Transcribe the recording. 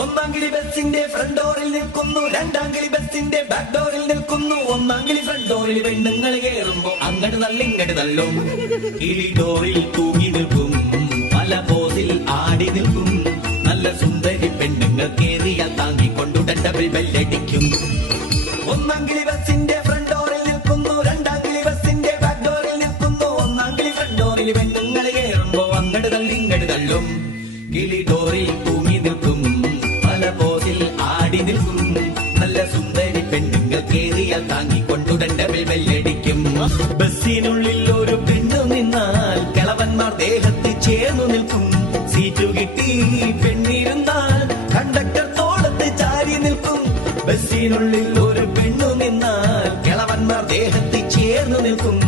ഒന്നാം കിളി ബസിന്റെ ഫ്രണ്ട് ഡോറിൽ നിൽക്കുന്നു രണ്ടാം കിളി ബസിന്റെ ബാക്ക് ഡോറിൽ നിൽക്കുന്നു. ഒന്നാം കിളി ഫ്രണ്ട് ഡോറിൽ പെണ്ണുങ്ങൾ കയറുമ്പോ അങ്ങട് തള്ളിങ്ങട് തല്ലോ കിളി ഡോറിൽ തൂങ്ങി നിൽക്കും പല പോതിൽ ആടി നിൽക്കും. നല്ല സുന്ദരി പെണ്ണുങ്ങൾ കേറിയാൽ താങ്ങിക്കൊണ്ടു ഡബിൾ ബെല്ലടിക്കും ഒന്നാം കിളി ബസിന്റെ ഫ്രണ്ട് ഡോറിൽ നിൽക്കുന്നു രണ്ടാം കിളി ബസിന്റെ ബാക്ക് ഡോറിൽ നിൽക്കുന്നു. ഒന്നാം കിളി ഫ്രണ്ട് ഡോറിൽ പെണ്ണുങ്ങൾ കയറുമ്പോ അങ്ങട് തള്ളിങ്ങട് തള്ളും. കിളി ഡോറിൽ തൂങ്ങി നിൽക്കും. കൈയാൽ താങ്ങിക്കൊണ്ടുടണ്ടവിൽ വെല്ലടിക്കും ബസ്സിനുള്ളിൽ ഒരു പെണ്ണു നിന്നാൽ കിളവന്മാർ ദേഹത്ത് ചേർന്നു നിൽക്കും. സീറ്റു കിട്ടി പെണ്ണിരുന്നാൽ കണ്ടക്ടർ തോളത്ത് ചാരി നിൽക്കും. ബസ്സിനുള്ളിൽ ഒരു പെണ്ണു നിന്നാൽ കിളവന്മാർ ദേഹത്ത് ചേർന്നു നിൽക്കും.